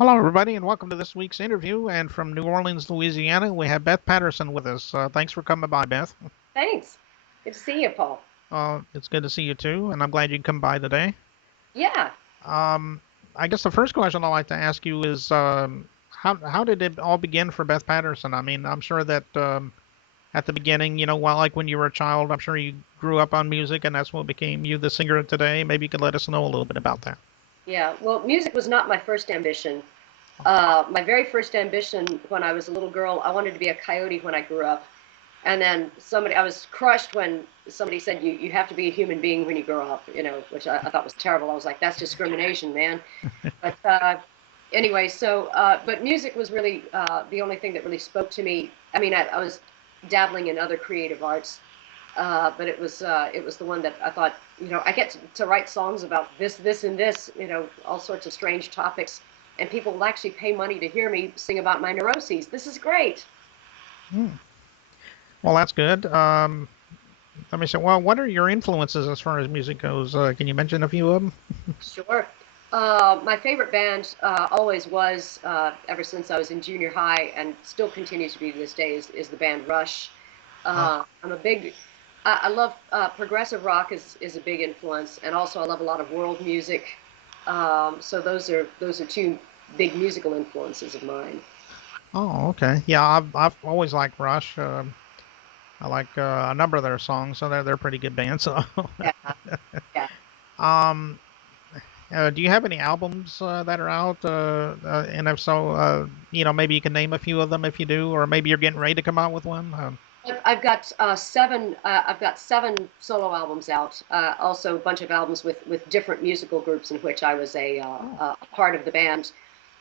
Hello, everybody, and welcome to this week's interview. And from New Orleans, Louisiana, we have Beth Patterson with us. Thanks for coming by, Beth. Thanks. Good to see you, Paul. It's good to see you too, and I'm glad you can come by today. Yeah. Um, I guess the first question I'd like to ask you is how did it all begin for Beth Patterson? I mean, I'm sure that at the beginning, while like when you were a child, I'm sure you grew up on music, and that's what became you, the singer today. Maybe you could let us know a little bit about that. Yeah. Well, music was not my first ambition. My very first ambition when I was a little girl, I wanted to be a coyote when I grew up. And then I was crushed when somebody said, you have to be a human being when you grow up, which I thought was terrible. I was like, that's discrimination, man. But anyway, but music was really the only thing that really spoke to me. I mean, I was dabbling in other creative arts, but it was the one that I thought, I get to write songs about this, and this, all sorts of strange topics, and people will actually pay money to hear me sing about my neuroses. This is great. Hmm. Well, that's good. Let me say, well, what are your influences as far as music goes? Can you mention a few of them? Sure. My favorite band always was, ever since I was in junior high, and still continues to be to this day, is the band Rush. I'm a big, I love progressive rock is a big influence, and also I love a lot of world music. So those are two big musical influences of mine. Oh, okay. Yeah, I've always liked Rush. I like a number of their songs, so they're pretty good bands. So, Yeah, yeah. um, do you have any albums that are out? And if so, maybe you can name a few of them if you do, or maybe you're getting ready to come out with one. I've got seven. I've got seven solo albums out. Also, a bunch of albums with different musical groups in which I was Oh, a part of the band.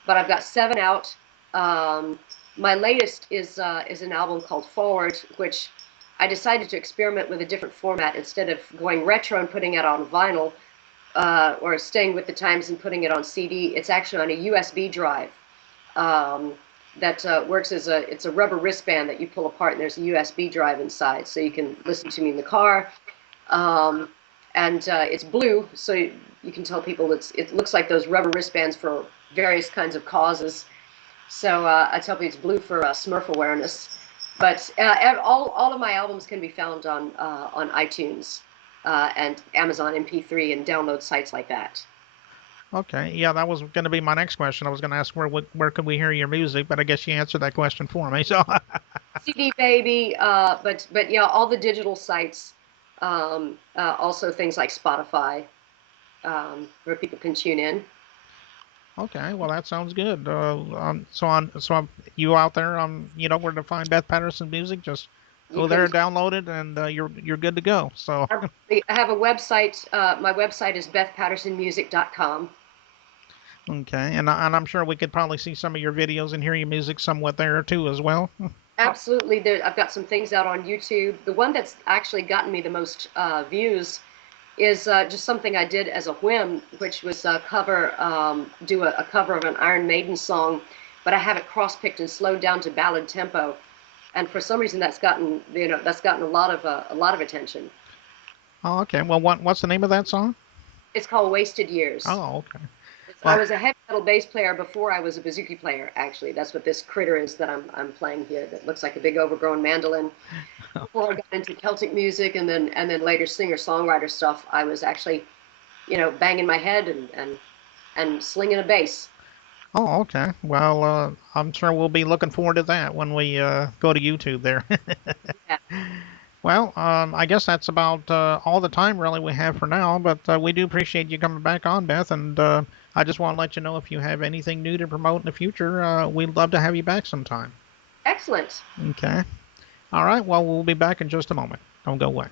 But I've got seven out. Um, my latest is an album called Forward, which I decided to experiment with a different format instead of going retro and putting it on vinyl, or staying with the times and putting it on CD. It's actually on a USB drive, um, that works as it's a rubber wristband that you pull apart, and there's a USB drive inside, so you can listen to me in the car. Um, and it's blue, so you can tell people it looks like those rubber wristbands for various kinds of causes. So I tell people it's blue for Smurf awareness. But all of my albums can be found on iTunes, and Amazon MP3 and download sites like that. okay. Yeah, that was going to be my next question. I was going to ask where could we hear your music, but I guess you answered that question for me. So, CD Baby, but yeah, all the digital sites, also things like Spotify, where people can tune in. okay. Well, that sounds good. You out there, you know where to find Beth Patterson music. Just You go there, can. download it, and you're good to go. So. I have a website. My website is bethpattersonmusic.com. Okay, and I'm sure we could probably see some of your videos and hear your music somewhat there too as well. Absolutely, I've got some things out on YouTube. The one that's actually gotten me the most views is just something I did as a whim, which was do a cover of an Iron Maiden song, but I have it cross-picked and slowed down to ballad tempo, and for some reason that's gotten a lot of attention. Oh, okay. Well, what's the name of that song? It's called Wasted Years. Oh, okay. I Well, was a heavy metal bass player before I was a bouzouki player. Actually, that's what this critter is that I'm playing here. That looks like a big overgrown mandolin. Before I got into Celtic music and then later singer songwriter stuff, I was actually banging my head and slinging a bass. oh, okay. Well, I'm sure we'll be looking forward to that when we go to YouTube there. Yeah, Well, I guess that's about all the time really we have for now, but we do appreciate you coming back on, Beth, and I just want to let you know if you have anything new to promote in the future, we'd love to have you back sometime. excellent. Okay. All right. Well, we'll be back in just a moment. Don't go away.